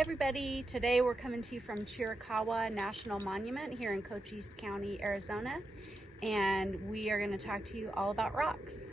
everybody, today we're coming to you from Chiricahua National Monument here in Cochise County, Arizona, and we are going to talk to you all about rocks.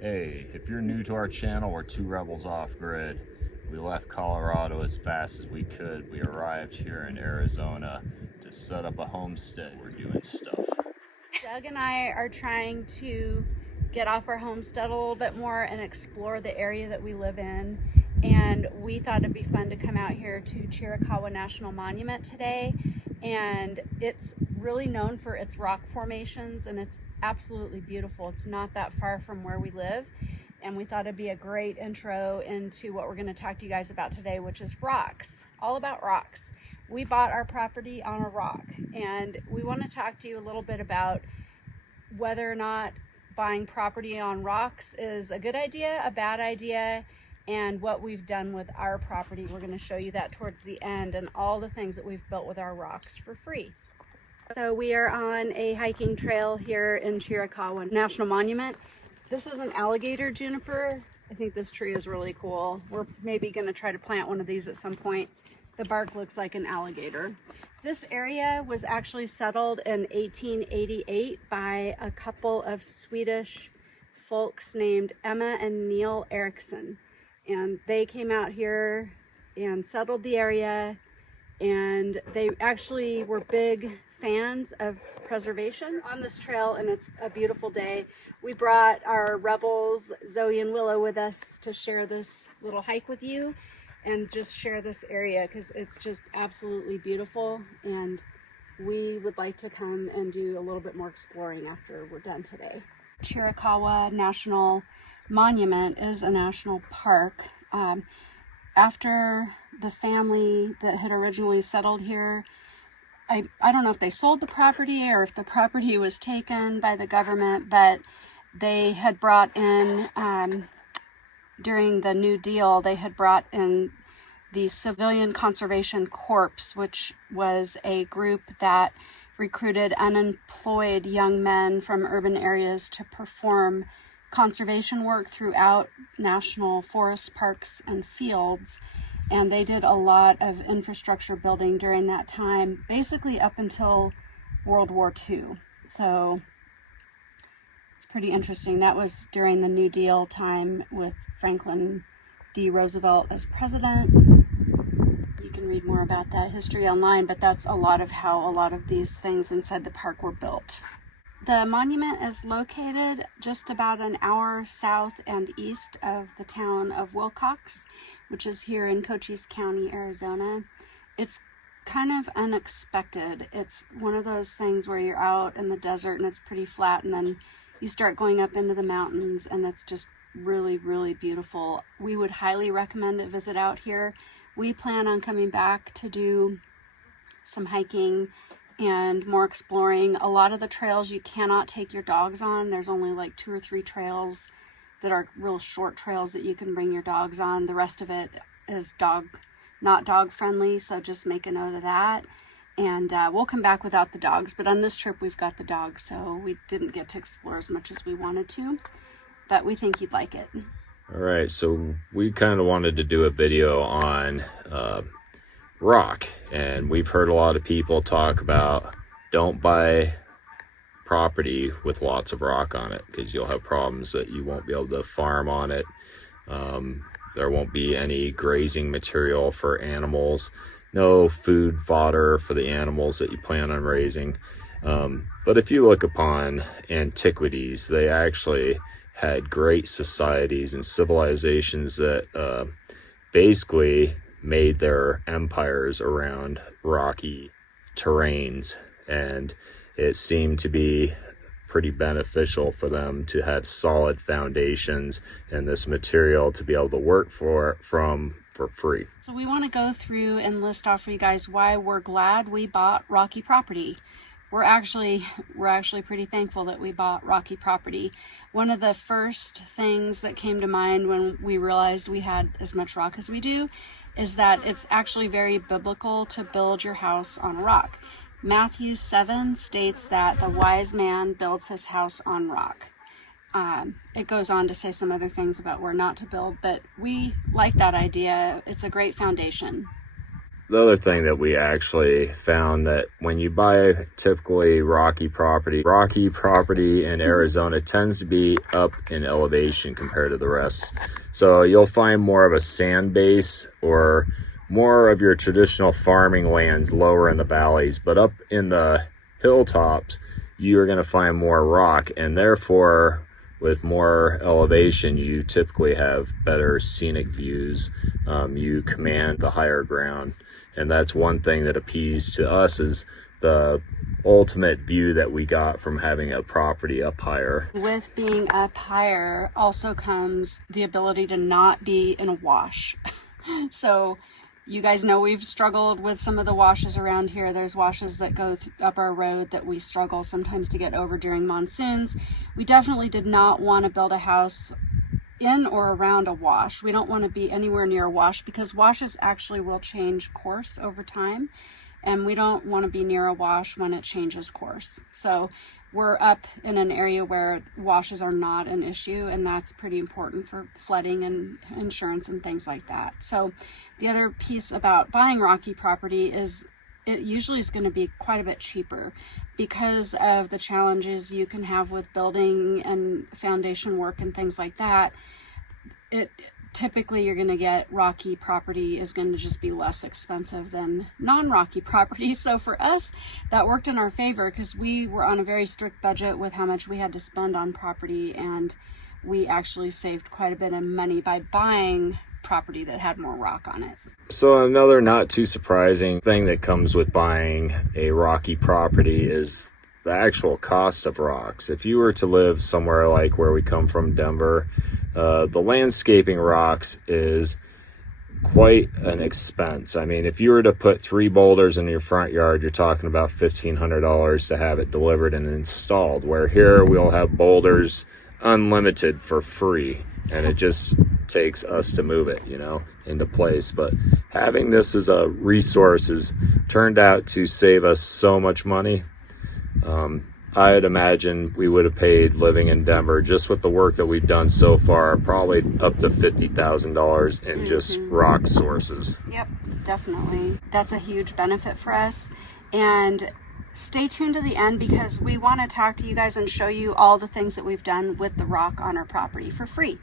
Hey, if you're new to our channel, we're two rebels off grid. We left Colorado as fast as we could. We arrived here in Arizona to set up a homestead. We're doing stuff. Doug and I are trying to get off our homestead a little bit more and explore the area that we live in. And we thought it'd be fun to come out here to Chiricahua National Monument today. And it's really known for its rock formations, and it's absolutely beautiful. It's not that far from where we live, and we thought it'd be a great intro into what we're going to talk to you guys about today, which is rocks. All about rocks. We bought our property on a rock, and we want to talk to you a little bit about whether or not buying property on rocks is a good idea, a bad idea, and what we've done with our property. We're going to show you that towards the end, and all the things that we've built with our rocks for free. So we are on a hiking trail here in Chiricahua National Monument. This is an alligator juniper. I think this tree is really cool. We're maybe going to try to plant one of these at some point. The bark looks like an alligator. This area was actually settled in 1888 by a couple of Swedish folks named Emma and Neil Eriksson. And they came out here and settled the area, and they actually were big fans of preservation on this trail, and it's a beautiful day. We brought our rebels, Zoe and Willow, with us to share this little hike with you and just share this area because it's just absolutely beautiful, and we would like to come and do a little bit more exploring after we're done today. Chiricahua National Monument is a national park. After the family that had originally settled here, I don't know if they sold the property or if the property was taken by the government, but they had brought in, during the New Deal, they had brought in the Civilian Conservation Corps, which was a group that recruited unemployed young men from urban areas to perform conservation work throughout national forest parks and fields. And they did a lot of infrastructure building during that time, basically up until World War II. So it's pretty interesting. That was during the New Deal time with Franklin D. Roosevelt as president. You can read more about that history online, but that's a lot of how a lot of these things inside the park were built. The monument is located just about an hour south and east of the town of Wilcox, which is here in Cochise County, Arizona. It's kind of unexpected. It's one of those things where you're out in the desert and it's pretty flat, and then you start going up into the mountains and it's just really, really beautiful. We would highly recommend a visit out here. We plan on coming back to do some hiking and more exploring. A lot of the trails you cannot take your dogs on. There's only like 2 or 3 trails that are real short trails that you can bring your dogs on. The rest of it is not dog friendly, so just make a note of that. And we'll come back without the dogs, but on this trip we've got the dogs, so we didn't get to explore as much as we wanted to, but we think you'd like it. All right, so we kind of wanted to do a video on rock, and we've heard a lot of people talk about don't buy property with lots of rock on it because you'll have problems that you won't be able to farm on it. There won't be any grazing material for animals, no food fodder for the animals that you plan on raising. But if you look upon antiquities, they actually had great societies and civilizations that basically made their empires around rocky terrains, and it seemed to be pretty beneficial for them to have solid foundations and this material to be able to work for free. So we want to go through and list off for you guys why we're glad we bought Rocky property. We're actually pretty thankful that we bought Rocky property. One of the first things that came to mind when we realized we had as much rock as we do is that it's actually very biblical to build your house on rock. Matthew 7 states that the wise man builds his house on rock. It goes on to say some other things about where not to build, but we like that idea. It's a great foundation. The other thing that we actually found that when you buy typically rocky property in Arizona tends to be up in elevation compared to the rest. So you'll find more of a sand base or more of your traditional farming lands lower in the valleys, but up in the hilltops, you're going to find more rock, and therefore with more elevation, you typically have better scenic views. You command the higher ground. And that's one thing that appeals to us is the ultimate view that we got from having a property up higher. With being up higher also comes the ability to not be in a wash. So you guys know we've struggled with some of the washes around here. There's washes that go up our road that we struggle sometimes to get over during monsoons. We definitely did not want to build a house in or around a wash. We don't want to be anywhere near a wash because washes actually will change course over time, and we don't want to be near a wash when it changes course. So we're up in an area where washes are not an issue, and that's pretty important for flooding and insurance and things like that. So the other piece about buying rocky property is it usually is going to be quite a bit cheaper because of the challenges you can have with building and foundation work and things like that. Typically you're going to get rocky property is going to just be less expensive than non-rocky property. So for us, that worked in our favor because we were on a very strict budget with how much we had to spend on property, and we actually saved quite a bit of money by buying property that had more rock on it. So another not too surprising thing that comes with buying a rocky property is the actual cost of rocks. If you were to live somewhere like where we come from, Denver, the landscaping rocks is quite an expense. I mean, if you were to put 3 boulders in your front yard, you're talking about $1,500 to have it delivered and installed, where here we'll have boulders unlimited for free, and it just takes us to move it, into place. But having this as a resource has turned out to save us so much money. I'd imagine we would have paid living in Denver just with the work that we've done so far, probably up to $50,000 in just rock sources. Yep, definitely. That's a huge benefit for us. And stay tuned to the end because we want to talk to you guys and show you all the things that we've done with the rock on our property for free.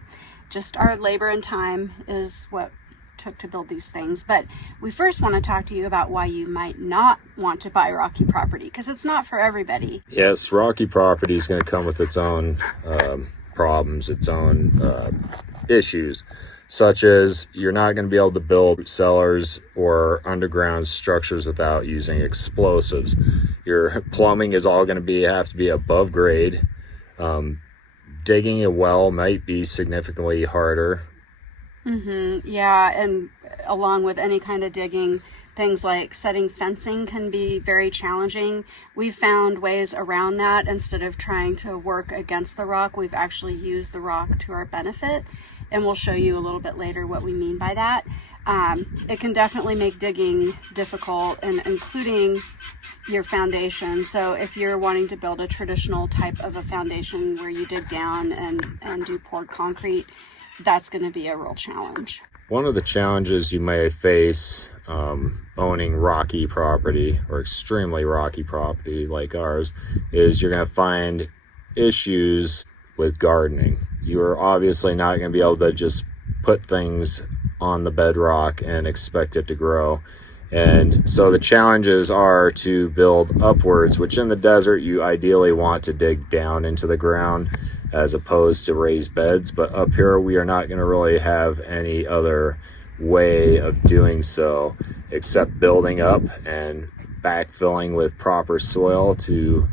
Just our labor and time is what took to build these things. But we first want to talk to you about why you might not want to buy rocky property, because it's not for everybody. Yes, rocky property is going to come with its own problems, its own issues, such as you're not going to be able to build cellars or underground structures without using explosives. Your plumbing is all going to have to be above grade. Digging a well might be significantly harder. Yeah, and along with any kind of digging, things like setting fencing can be very challenging. We've found ways around that. Instead of trying to work against the rock, we've actually used the rock to our benefit, and we'll show you a little bit later what we mean by that. It can definitely make digging difficult, and including your foundation. So if you're wanting to build a traditional type of a foundation where you dig down and do poured concrete, that's going to be a real challenge. One of the challenges you may face owning rocky property or extremely rocky property like ours is you're going to find issues with gardening. You're obviously not going to be able to just put things on the bedrock and expect it to grow. And so the challenges are to build upwards, which in the desert you ideally want to dig down into the ground as opposed to raised beds. But up here we are not going to really have any other way of doing so except building up and backfilling with proper soil to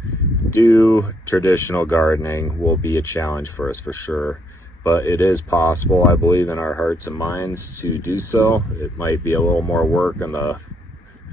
do traditional gardening will be a challenge for us for sure. But it is possible, I believe, in our hearts and minds to do so. It might be a little more work on the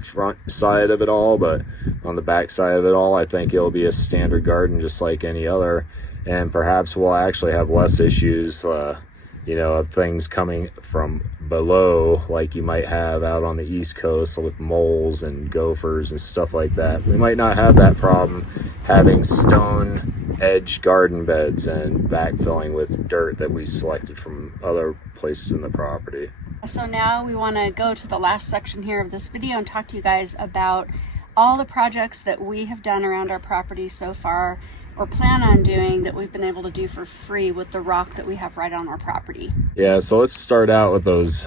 front side of it all, but on the back side of it all, I think it'll be a standard garden just like any other. And perhaps we'll actually have less issues, of things coming from below, like you might have out on the East Coast with moles and gophers and stuff like that. We might not have that problem having stone edge garden beds and backfilling with dirt that we selected from other places in the property. So now we want to go to the last section here of this video and talk to you guys about all the projects that we have done around our property so far, or plan on doing, that we've been able to do for free with the rock that we have right on our property. Yeah, so let's start out with those.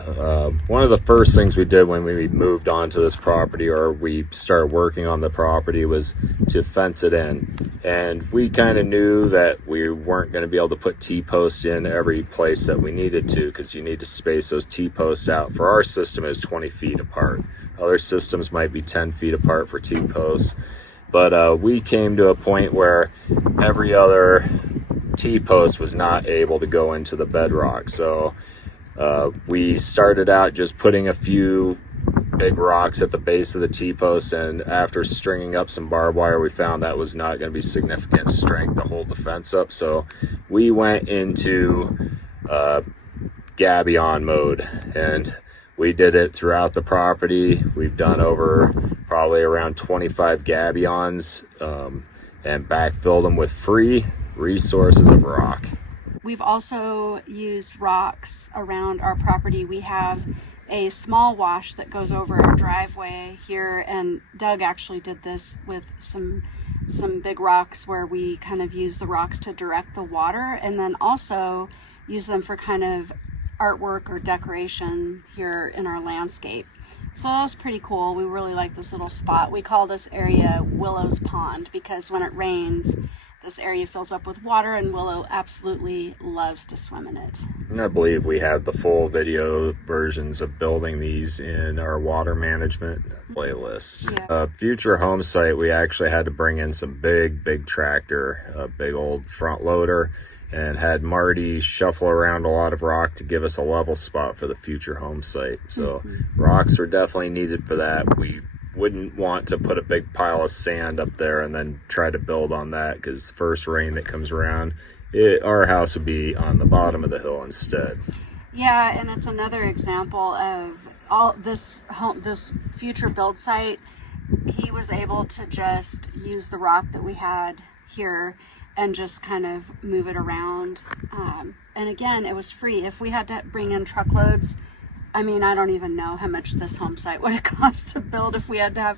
One of the first things we did when we moved onto this property, or we started working on the property, was to fence it in. And we kind of knew that we weren't going to be able to put T-posts in every place that we needed to, because you need to space those T-posts out. For our system, is 20 feet apart. Other systems might be 10 feet apart for T-posts. But we came to a point where every other T-post was not able to go into the bedrock. So we started out just putting a few big rocks at the base of the T-post, and after stringing up some barbed wire, we found that was not going to be significant strength to hold the fence up. So we went into gabion mode, and we did it throughout the property. We've done over probably around 25 gabions and backfilled them with free resources of rock. We've also used rocks around our property. We have a small wash that goes over our driveway here, and Doug actually did this with some big rocks, where we kind of use the rocks to direct the water, and then also use them for kind of artwork or decoration here in our landscape. So that was pretty cool. We really like this little spot. We call this area Willow's Pond, because when it rains, this area fills up with water, and Willow absolutely loves to swim in it. And I believe we have the full video versions of building these in our water management playlist. Yeah. Future home site, we actually had to bring in some big tractor, a big old front loader, and had Marty shuffle around a lot of rock to give us a level spot for the future home site. So rocks are definitely needed for that. We wouldn't want to put a big pile of sand up there and then try to build on that, because the first rain that comes around, our house would be on the bottom of the hill instead. Yeah, and it's another example of all this future build site. He was able to just use the rock that we had here and just kind of move it around. And again, it was free. If we had to bring in truckloads, I mean, I don't even know how much this home site would have cost to build if we had to have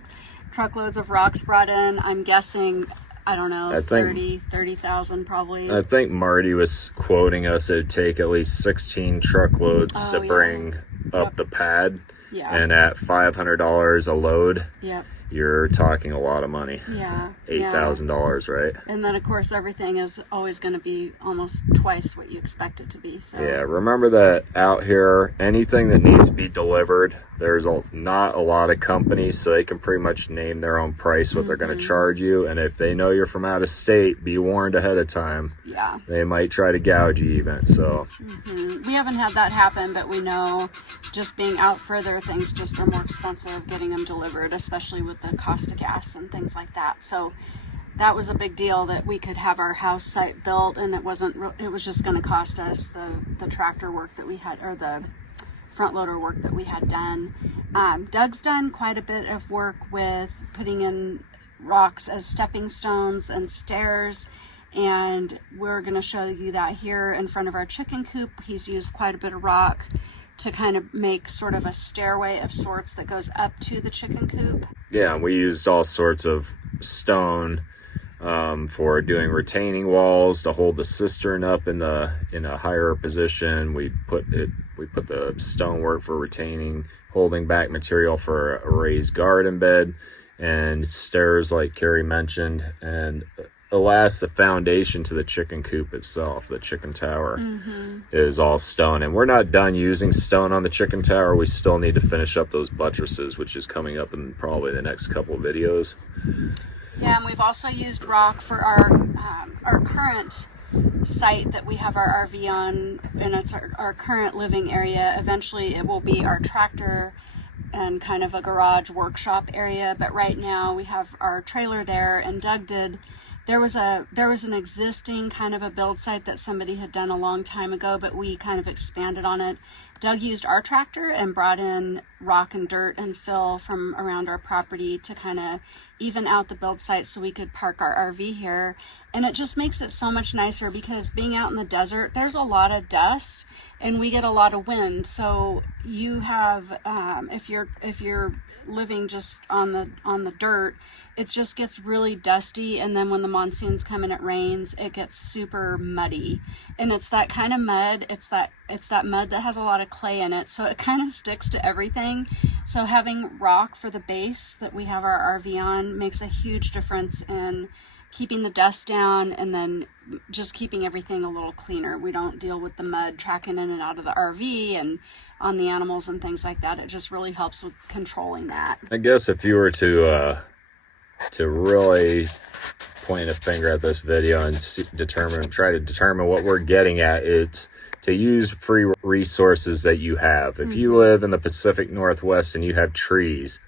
truckloads of rocks brought in. I'm guessing, I don't know, 30,000 probably. I think Marty was quoting us it'd take at least 16 truckloads to bring up the pad. Yeah. And at $500 a load, you're talking a lot of money. Yeah. $8,000, right? And then, of course, everything is always going to be almost twice what you expect it to be. So yeah, remember that out here, anything that needs to be delivered, there's not a lot of companies, so they can pretty much name their own price, what they're going to charge you. And if they know you're from out of state, be warned ahead of time. Yeah. They might try to gouge you even, so. We haven't had that happen, but we know just being out further, things just are more expensive getting them delivered, especially with the cost of gas and things like that. So that was a big deal, that we could have our house site built, and it was just going to cost us the tractor work that we had, or the front loader work that we had done. Doug's done quite a bit of work with putting in rocks as stepping stones and stairs, and we're going to show you that here in front of our chicken coop. He's used quite a bit of rock to kind of make sort of a stairway of sorts that goes up to the chicken coop. Yeah, we used all sorts of stone for doing retaining walls to hold the cistern up in a higher position. We put the stonework for retaining, holding back material for a raised garden bed, and stairs like Keri mentioned, and alas, the foundation to the chicken coop itself, the chicken tower, is all stone. And we're not done using stone on the chicken tower. We still need to finish up those buttresses, which is coming up in probably the next couple of videos. Yeah, and we've also used rock for our current site that we have our RV on, and it's our current living area. Eventually it will be our tractor and kind of a garage workshop area, but right now we have our trailer there. And Doug did, there was an existing kind of a build site that somebody had done a long time ago, but we kind of expanded on it. Doug used our tractor and brought in rock and dirt and fill from around our property to kind of even out the build site so we could park our RV here. And it just makes it so much nicer, because being out in the desert, there's a lot of dust and we get a lot of wind. So you have, if you're living just on the dirt, it just gets really dusty, and then when the monsoons come and it rains, it gets super muddy. And it's that kind of mud, it's that mud that has a lot of clay in it, so it kind of sticks to everything. So having rock for the base that we have our RV on makes a huge difference in keeping the dust down, and then just keeping everything a little cleaner. We don't deal with the mud tracking in and out of the RV and on the animals and things like that. It just really helps with controlling that. I guess if you were to really point a finger at this video and try to determine what we're getting at, it's to use free resources that you have. If you live in the Pacific Northwest and you have trees,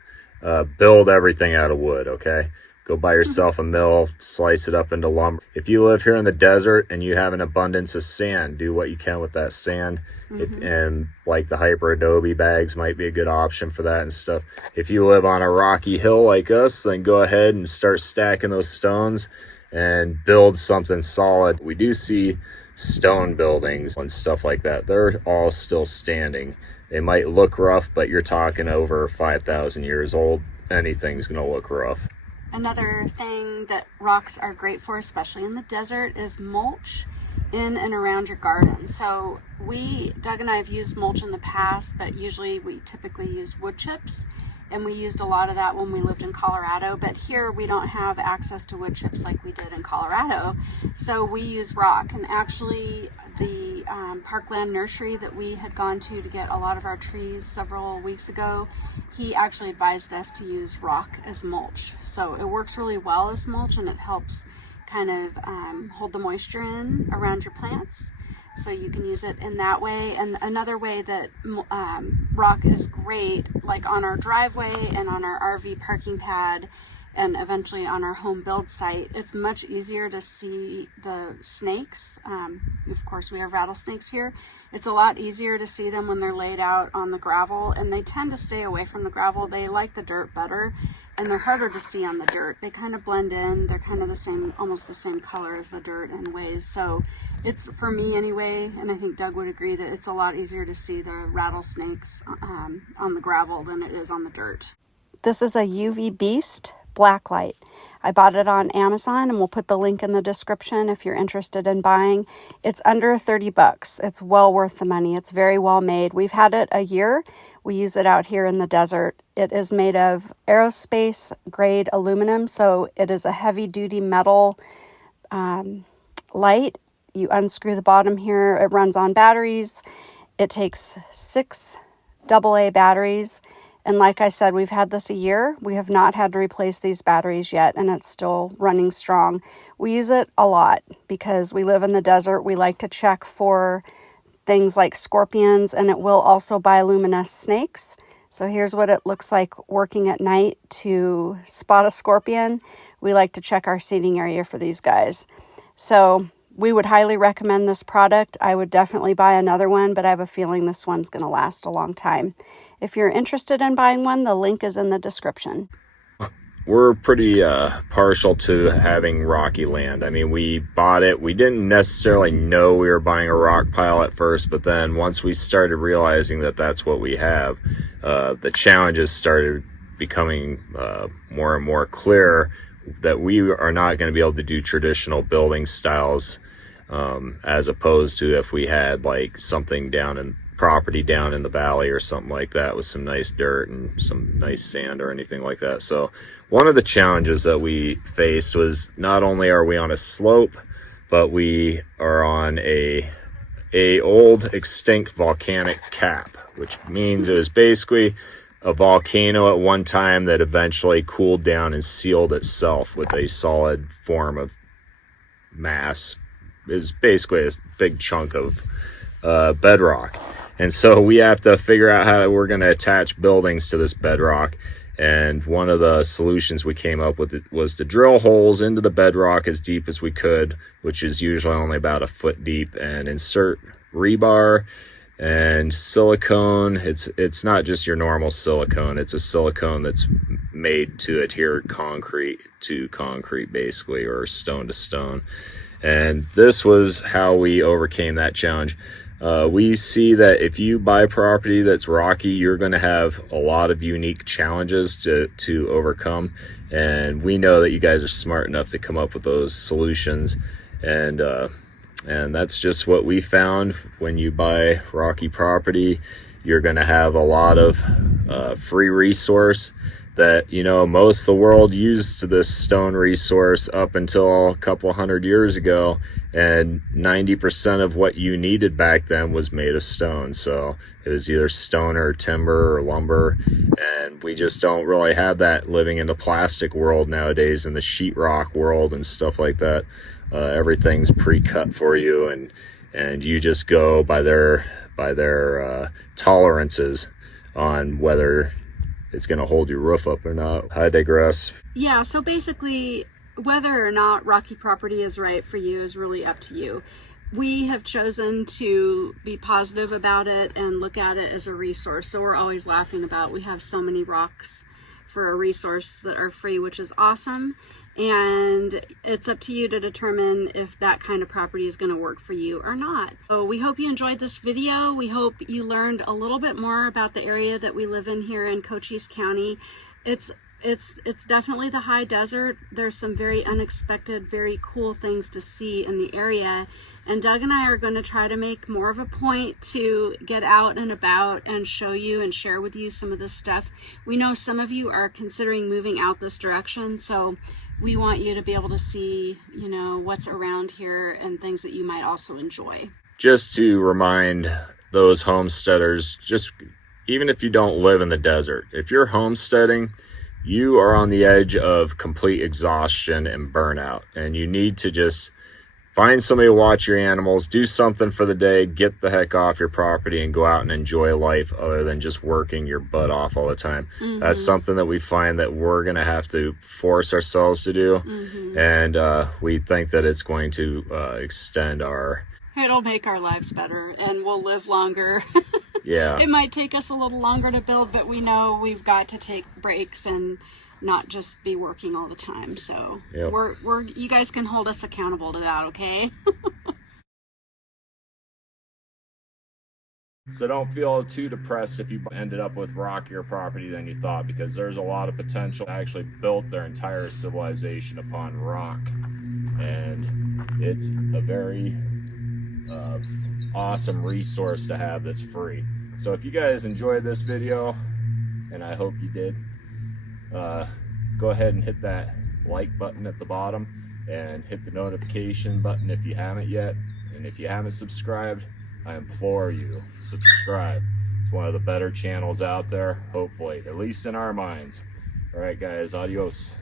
build everything out of wood, okay? Go buy yourself a mill, slice it up into lumber. If you live here in the desert and you have an abundance of sand, do what you can with that sand. And like the hyper adobe bags might be a good option for that and stuff. If you live on a rocky hill like us, then go ahead and start stacking those stones and build something solid. We do see stone buildings and stuff like that. They're all still standing. They might look rough, but you're talking over 5,000 years old. Anything's gonna look rough. Another thing that rocks are great for, especially in the desert, is mulch in and around your garden. So Doug and I have used mulch in the past, but usually we typically use wood chips, and we used a lot of that when we lived in Colorado. But here we don't have access to wood chips like we did in Colorado, so we use rock. And actually the Parkland nursery that we had gone to get a lot of our trees several weeks ago, he actually advised us to use rock as mulch. So it works really well as mulch, and it helps kind of hold the moisture in around your plants. So you can use it in that way. And another way that rock is great, like on our driveway and on our RV parking pad, and eventually on our home build site, it's much easier to see the snakes. Of course, we have rattlesnakes here. It's a lot easier to see them when they're laid out on the gravel, and they tend to stay away from the gravel. They like the dirt better, and they're harder to see on the dirt. They kind of blend in. They're kind of the same, almost the same color as the dirt in ways. So it's, for me anyway, and I think Doug would agree, that it's a lot easier to see the rattlesnakes on the gravel than it is on the dirt. This is a UV Beast blacklight. I bought it on Amazon, and we'll put the link in the description if you're interested in buying. It's under $30. It's well worth the money. It's very well made. We've had it a year. We use it out here in the desert. It is made of aerospace grade aluminum, so it is a heavy duty metal light. You unscrew the bottom here. It runs on batteries. It takes 6 AA batteries. And like I said, we've had this a year. We have not had to replace these batteries yet, and it's still running strong. We use it a lot because we live in the desert. We like to check for things like scorpions, and it will also bioluminesce snakes. So here's what it looks like working at night to spot a scorpion. We like to check our seating area for these guys. So we would highly recommend this product. I would definitely buy another one, but I have a feeling this one's going to last a long time. If you're interested in buying one, the link is in the description. We're pretty partial to having rocky land. I mean, we bought it. We didn't necessarily know we were buying a rock pile at first, but then once we started realizing that that's what we have, the challenges started becoming more and more clear, that we are not going to be able to do traditional building styles, as opposed to if we had like something property down in the valley or something like that with some nice dirt and some nice sand or anything like that. So one of the challenges that we faced was, not only are we on a slope, but we are on a old extinct volcanic cap, which means it was basically a volcano at one time that eventually cooled down and sealed itself with a solid form of mass. It was basically a big chunk of bedrock. And so we have to figure out how we're going to attach buildings to this bedrock. And one of the solutions we came up with was to drill holes into the bedrock as deep as we could, which is usually only about a foot deep, and insert rebar and silicone. It's not just your normal silicone. It's a silicone that's made to adhere concrete to concrete, basically, or stone to stone. And this was how we overcame that challenge. We see that if you buy property that's rocky, you're going to have a lot of unique challenges to overcome. And we know that you guys are smart enough to come up with those solutions. And that's just what we found. When you buy rocky property, you're going to have a lot of free resource that, you know, most of the world used this stone resource up until a couple hundred years ago, and 90% of what you needed back then was made of stone. So it was either stone or timber or lumber, and we just don't really have that living in the plastic world nowadays, in the sheetrock world and stuff like that. Everything's pre-cut for you, and you just go by their tolerances on whether it's going to hold your roof up or not. I digress. Yeah, so basically, whether or not rocky property is right for you is really up to you. We have chosen to be positive about it and look at it as a resource. So we're always laughing about, we have so many rocks for a resource that are free, which is awesome. And it's up to you to determine if that kind of property is going to work for you or not. So we hope you enjoyed this video. We hope you learned a little bit more about the area that we live in here in Cochise County. It's definitely the high desert. There's some very unexpected, very cool things to see in the area. And Doug and I are going to try to make more of a point to get out and about and show you and share with you some of this stuff. We know some of you are considering moving out this direction, so we want you to be able to see, you know, what's around here and things that you might also enjoy. Just to remind those homesteaders, just even if you don't live in the desert, if you're homesteading, you are on the edge of complete exhaustion and burnout, and you need to just find somebody to watch your animals, do something for the day, get the heck off your property, and go out and enjoy life other than just working your butt off all the time. Mm-hmm. That's something that we find that we're going to have to force ourselves to do. Mm-hmm. And we think that it's going to extend our... It'll make our lives better, and we'll live longer. Yeah. It might take us a little longer to build, but we know we've got to take breaks and not just be working all the time. So yep. You guys can hold us accountable to that, okay? So don't feel too depressed if you ended up with rockier property than you thought, because there's a lot of potential. They actually built their entire civilization upon rock, and it's a very awesome resource to have that's free. So if you guys enjoyed this video, and I hope you did, go ahead and hit that like button at the bottom and hit the notification button if you haven't yet. And if you haven't subscribed, I implore you, subscribe. It's one of the better channels out there, hopefully, at least in our minds. All right, guys, adios.